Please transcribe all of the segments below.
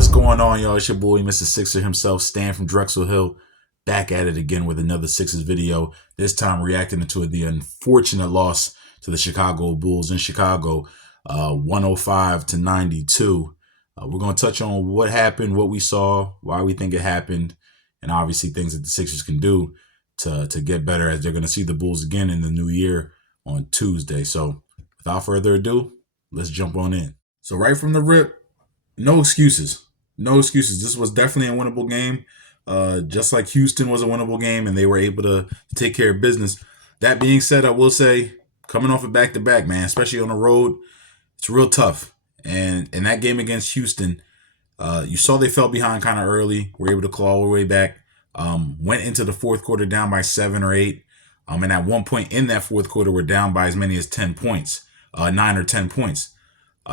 What's going on, y'all? It's your boy, Mr. Sixer himself, Stan from Drexel Hill, back at it again with another Sixers video. This time reacting to the unfortunate loss to the Chicago Bulls in Chicago, 105-92. We're going to touch on what happened, what we saw, why we think it happened, and obviously things that the Sixers can do to get better as they're going to see the Bulls again in the new year on Tuesday. So without further ado, let's jump on in. So right from the rip, no excuses. No excuses. This was definitely a winnable game. Just like Houston was a winnable game and they were able to take care of business. That being said, I will say, coming off a back-to-back, man, especially on the road, it's real tough. And in that game against Houston, you saw they fell behind kind of early, were able to claw their way back, went into the fourth quarter down by 7 or 8. And at one point in that fourth quarter, were down by as many as 10 points, 9 or 10 points.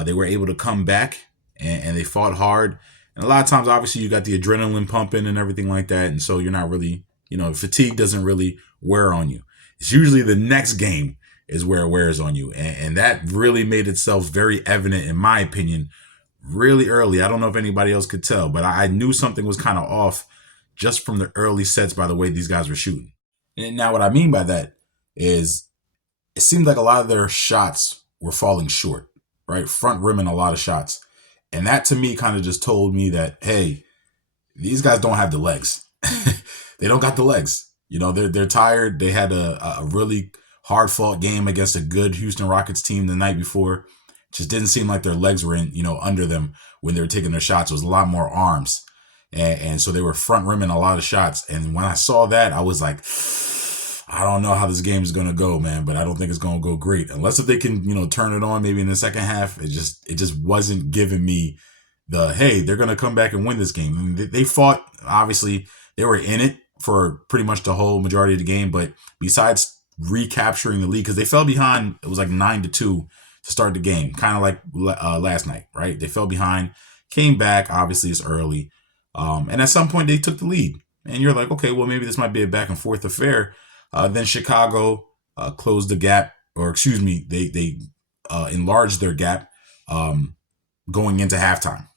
They were able to come back and they fought hard. And a lot of times, obviously, you got the adrenaline pumping and everything like that. And so you're not really, fatigue doesn't really wear on you. It's usually the next game is where it wears on you. And that really made itself very evident, in my opinion, really early. I don't know if anybody else could tell, but I knew something was kind of off just from the early sets by the way these guys were shooting. And now what I mean by that is it seemed like a lot of their shots were falling short, right? Front rimming a lot of shots. And that to me kind of just told me that, hey, these guys don't have the legs. They don't got the legs. They're tired. They had a really hard fought game against a good Houston Rockets team the night before. Just didn't seem like their legs were under them when they were taking their shots. It was a lot more arms. And so they were front rimming a lot of shots. And when I saw that, I was like, I don't know how this game is going to go, man, but I don't think it's going to go great. Unless if they can, turn it on maybe in the second half. It just wasn't giving me the, hey, they're going to come back and win this game. I mean, they fought, obviously, they were in it for pretty much the whole majority of the game. But besides recapturing the lead, because they fell behind, it was like 9-2 to start the game, kind of like last night, right? They fell behind, came back. Obviously, it's early. And at some point, they took the lead. And you're like, okay, well, maybe this might be a back and forth affair. Then Chicago closed the gap, or excuse me, they enlarged their gap going into halftime,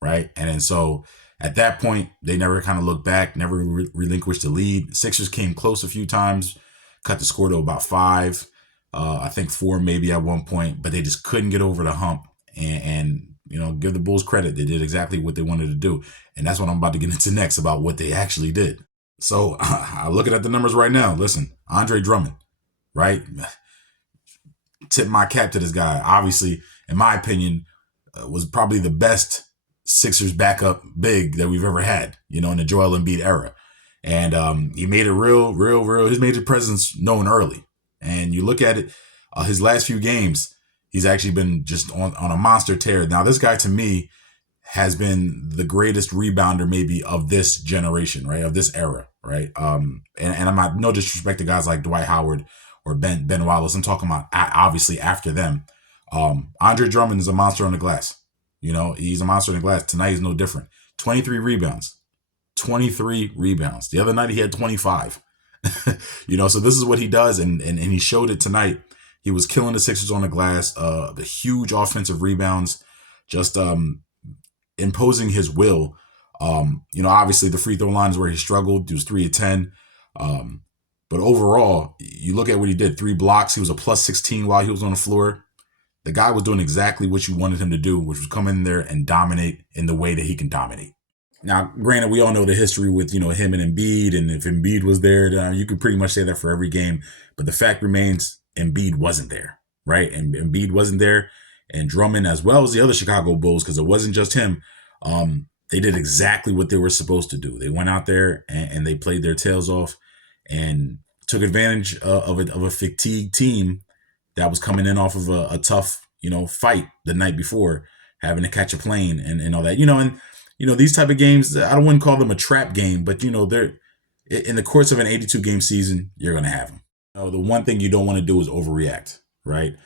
right? And then so at that point, they never kind of looked back, never relinquished the lead. Sixers came close a few times, cut the score to about 5, I think 4 maybe at one point, but they just couldn't get over the hump. And give the Bulls credit, they did exactly what they wanted to do, and that's what I'm about to get into next about what they actually did. So I'm looking at the numbers right now. Listen, Andre Drummond, right? Tip my cap to this guy. Obviously, in my opinion, was probably the best Sixers backup big that we've ever had, in the Joel Embiid era. And he made it real, his major presence known early. And you look at it, his last few games, he's actually been just on a monster tear. Now, this guy to me has been the greatest rebounder maybe of this generation, right? Of this era, right? And I'm not, no disrespect to guys like Dwight Howard or Ben Wallace. I'm talking about obviously after them. Andre Drummond is a monster on the glass. He's a monster on the glass. Tonight is no different. 23 rebounds. 23 rebounds. The other night he had 25. So this is what he does, and he showed it tonight. He was killing the Sixers on the glass. The huge offensive rebounds, just imposing his will. Obviously the free throw line is where he struggled. He was 3 of 10. But overall, you look at what he did. 3 blocks. He was a plus 16 while he was on the floor. The guy was doing exactly what you wanted him to do, which was come in there and dominate in the way that he can dominate. Now, granted, we all know the history with, him and Embiid, and if Embiid was there, you could pretty much say that for every game. But the fact remains, Embiid wasn't there, right? And Embiid wasn't there. And Drummond, as well as the other Chicago Bulls, because it wasn't just him, they did exactly what they were supposed to do. They went out there and they played their tails off and took advantage of a fatigued team that was coming in off of a tough, fight the night before, having to catch a plane and all that. These type of games, I don't want to call them a trap game, but, they're in the course of an 82-game season, you're going to have them. The one thing you don't want to do is overreact, right?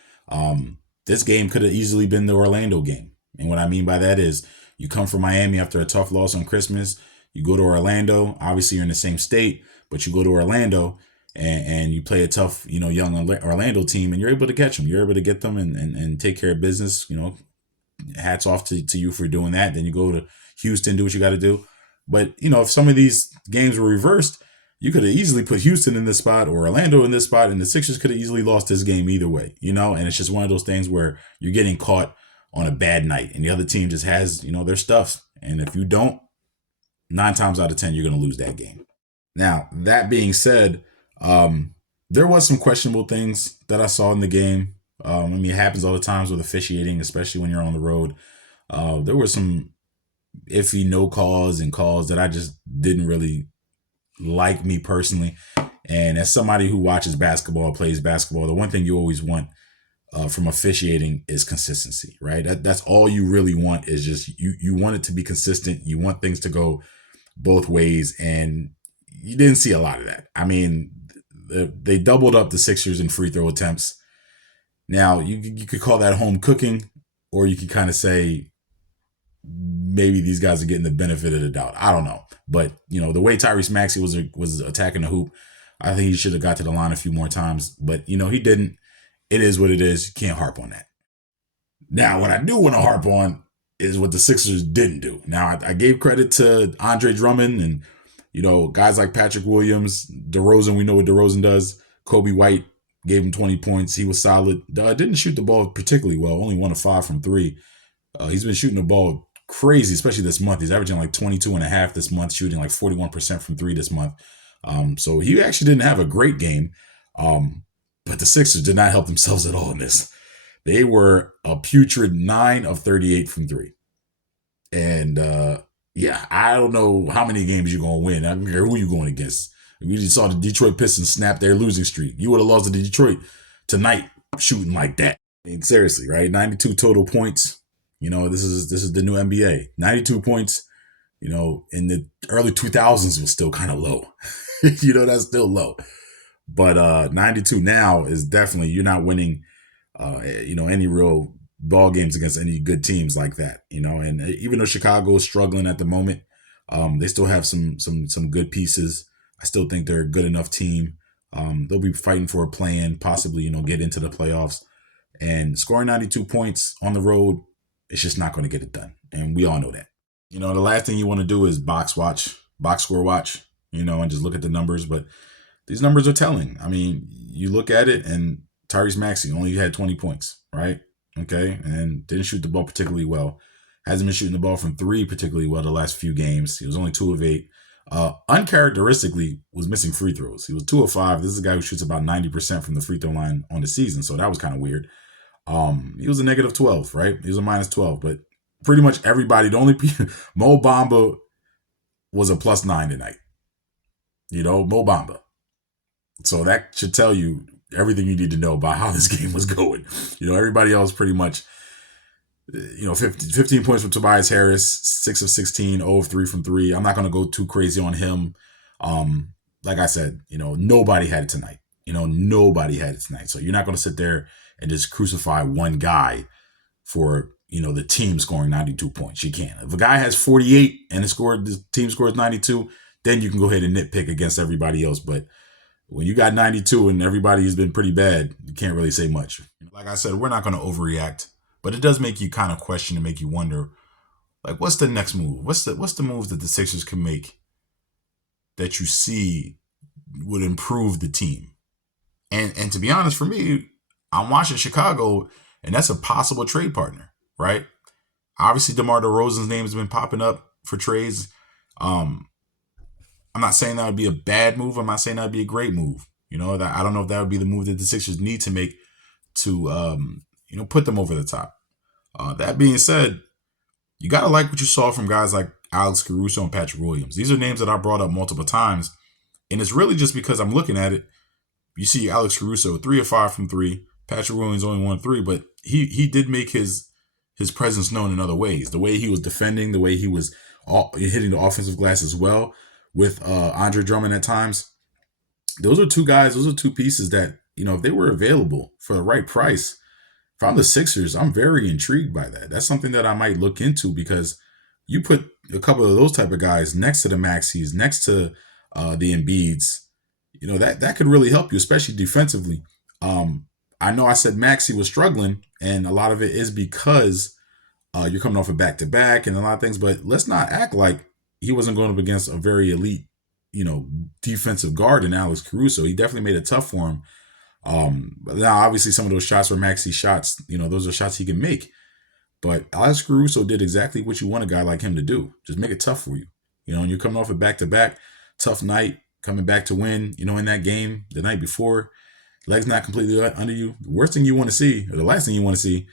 This game could have easily been the Orlando game. And what I mean by that is you come from Miami after a tough loss on Christmas. You go to Orlando. Obviously, you're in the same state, but you go to Orlando and you play a tough, young Orlando team, and you're able to catch them. You're able to get them and take care of business, hats off to you for doing that. Then you go to Houston, do what you got to do. But, if some of these games were reversed, you could have easily put Houston in this spot or Orlando in this spot, and the Sixers could have easily lost this game either way, and it's just one of those things where you're getting caught on a bad night and the other team just has, their stuff. And if you don't, 9 times out of 10, you're going to lose that game. Now, that being said, there was some questionable things that I saw in the game. It happens all the times with officiating, especially when you're on the road. There were some iffy no calls and calls that I just didn't really like, me personally. And as somebody who watches basketball, plays basketball, the one thing you always want from officiating is consistency, right? That's all you really want, is just you want it to be consistent. You want things to go both ways, and you didn't see a lot of that. I mean, they doubled up the Sixers in free throw attempts. Now, you could call that home cooking, or you could kind of say maybe these guys are getting the benefit of the doubt. I don't know. But, the way Tyrese Maxey was attacking the hoop, I think he should have got to the line a few more times. But, he didn't. It is what it is. You can't harp on that. Now, what I do want to harp on is what the Sixers didn't do. Now, I gave credit to Andre Drummond and, guys like Patrick Williams, DeRozan. We know what DeRozan does. Kobe White gave him 20 points. He was solid. Didn't shoot the ball particularly well. Only 1 of 5 from 3. He's been shooting the ball crazy, especially this month. He's averaging like 22.5 this month, shooting like 41% from 3 this month. So he actually didn't have a great game. But the Sixers did not help themselves at all in this. They were a putrid 9 of 38 from 3. And I don't know how many games you're going to win. I don't care who you're going against. We just saw the Detroit Pistons snap their losing streak. You would have lost to Detroit tonight shooting like that. I mean, seriously, right? 92 total points. This is the new NBA. 92 points, in the early 2000s was still kind of low. That's still low. But 92 now is definitely, you're not winning, any real ball games against any good teams like that, And even though Chicago is struggling at the moment, they still have some good pieces. I still think they're a good enough team. They'll be fighting for a play-in, possibly, get into the playoffs. And scoring 92 points on the road, it's just not going to get it done. And we all know that. The last thing you want to do is box score watch, and just look at the numbers. But these numbers are telling. I mean, you look at it, and Tyrese Maxey only had 20 points, right? Okay, and didn't shoot the ball particularly well. Hasn't been shooting the ball from 3 particularly well the last few games. He was only 2 of 8. Uncharacteristically was missing free throws. He was 2 of 5. This is a guy who shoots about 90% from the free throw line on the season, so that was kind of weird. He was a negative 12, right? He was a minus 12, but pretty much everybody, the only Mo Bamba was a plus 9 tonight. Mo Bamba. So that should tell you everything you need to know about how this game was going. Everybody else pretty much, 15 points from Tobias Harris, 6 of 16, 0 of 3 from 3. I'm not going to go too crazy on him. Like I said, nobody had it tonight. Nobody had it tonight. So you're not going to sit there and just crucify one guy for, the team scoring 92 points. You can't. If a guy has 48 and the team scores 92, then you can go ahead and nitpick against everybody else. But when you got 92 and everybody has been pretty bad, you can't really say much. Like I said, we're not going to overreact, but it does make you kind of question and make you wonder, like, what's the next move? What's the move that the Sixers can make that you see would improve the team? And to be honest, for me, I'm watching Chicago, and that's a possible trade partner, right? Obviously, DeMar DeRozan's name has been popping up for trades. I'm not saying that would be a bad move. I'm not saying that would be a great move. That I don't know if that would be the move that the Sixers need to make to, put them over the top. That being said, you got to like what you saw from guys like Alex Caruso and Patrick Williams. These are names that I brought up multiple times, and it's really just because I'm looking at it. You see Alex Caruso, 3 of 5 from 3. Patrick Williams only 1 of 3, but he did make his presence known in other ways. The way he was defending, the way he was hitting the offensive glass as well with Andre Drummond at times. Those are 2 guys, those are 2 pieces that, if they were available for the right price, if I'm the Sixers, I'm very intrigued by that. That's something that I might look into, because you put a couple of those type of guys next to the Maxies, next to the Embiids, that could really help you, especially defensively. I know I said Maxey was struggling, and a lot of it is because You're coming off a back-to-back and a lot of things, but let's not act like he wasn't going up against a very elite, defensive guard in Alex Caruso. He definitely made it tough for him. But now, obviously, some of those shots were Maxey shots. Those are shots he can make. But Alex Caruso did exactly what you want a guy like him to do. Just make it tough for you. And you're coming off a back-to-back, tough night, coming back to win, in that game the night before. Legs not completely under you. The worst thing you want to see, or the last thing you want to see,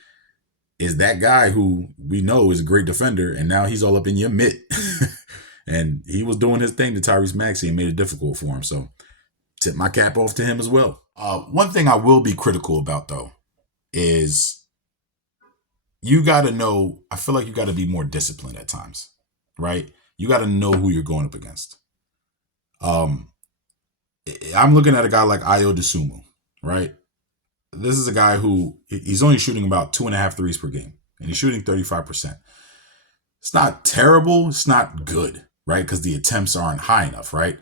is that guy who we know is a great defender, and now he's all up in your mitt. And he was doing his thing to Tyrese Maxey and made it difficult for him. So tip my cap off to him as well. One thing I will be critical about, though, is you got to know, I feel like you got to be more disciplined at times, right? You got to know who you're going up against. I'm looking at a guy like Ayo Dosunmu, right? This is a guy who he's only shooting about 2.5 threes per game, and he's shooting 35%. It's not terrible. It's not good, right? Because the attempts aren't high enough, right?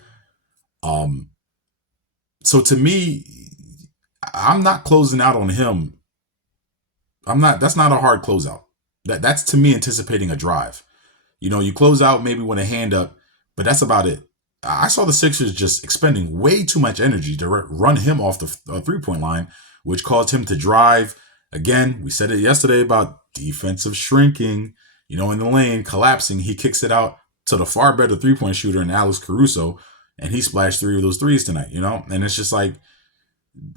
So to me, I'm not closing out on him. That's not a hard closeout. That's to me anticipating a drive. You close out maybe with a hand up, but that's about it. I saw the Sixers just expending way too much energy to run him off the three-point line, which caused him to drive. Again, we said it yesterday about defensive shrinking, in the lane, collapsing. He kicks it out to the far better three-point shooter in Alex Caruso, and he splashed 3 of those threes tonight, And it's just like,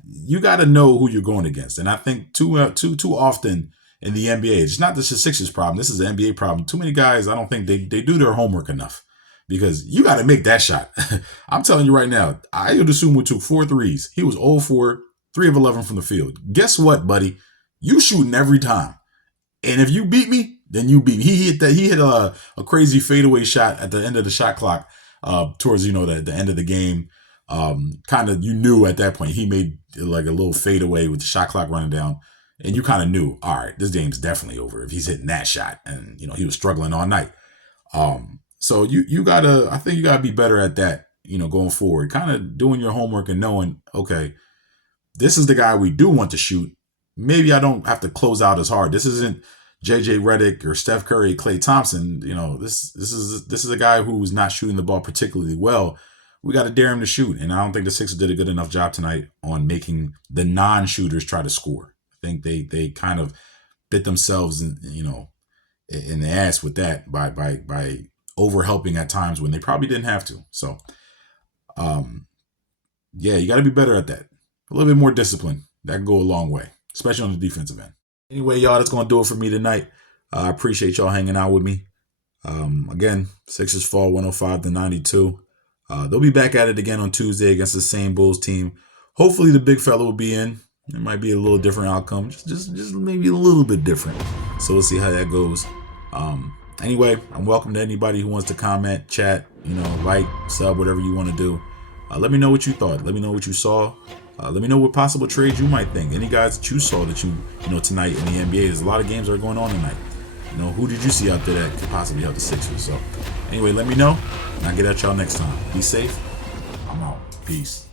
you got to know who you're going against. And I think too often in the NBA, it's not just a Sixers problem. This is an NBA problem. Too many guys, I don't think they do their homework enough. Because you got to make that shot. I'm telling you right now, Ayo Dosunmu took 4 threes. He was 0-4, 3 of 11 from the field. Guess what, buddy? You shooting every time. And if you beat me, then you beat me. He hit a crazy fadeaway shot at the end of the shot clock towards, the end of the game. Kind of, you knew at that point, he made like a little fadeaway with the shot clock running down. And you kind of knew, all right, this game's definitely over if he's hitting that shot. And, he was struggling all night. So I think you gotta be better at that, going forward. Kind of doing your homework and knowing, okay, this is the guy we do want to shoot. Maybe I don't have to close out as hard. This isn't JJ Redick or Steph Curry, Klay Thompson. This is a guy who's not shooting the ball particularly well. We got to dare him to shoot, and I don't think the Sixers did a good enough job tonight on making the non-shooters try to score. I think they kind of bit themselves in the ass with that by over helping at times when they probably didn't have to. So, you got to be better at that. A little bit more discipline. That can go a long way, especially on the defensive end. Anyway, y'all, that's going to do it for me tonight. I appreciate y'all hanging out with me. Again, Sixers fall 105-92. They'll be back at it again on Tuesday against the same Bulls team. Hopefully the big fella will be in. It might be a little different outcome. Just maybe a little bit different. So we'll see how that goes. Anyway, I'm welcome to anybody who wants to comment, chat, like, sub, whatever you want to do. Let me know what you thought. Let me know what you saw. Let me know what possible trades you might think. Any guys that you saw that tonight in the NBA. There's a lot of games that are going on tonight. Who did you see out there that could possibly help the Sixers? So anyway, let me know, and I'll get at y'all next time. Be safe. I'm out. Peace.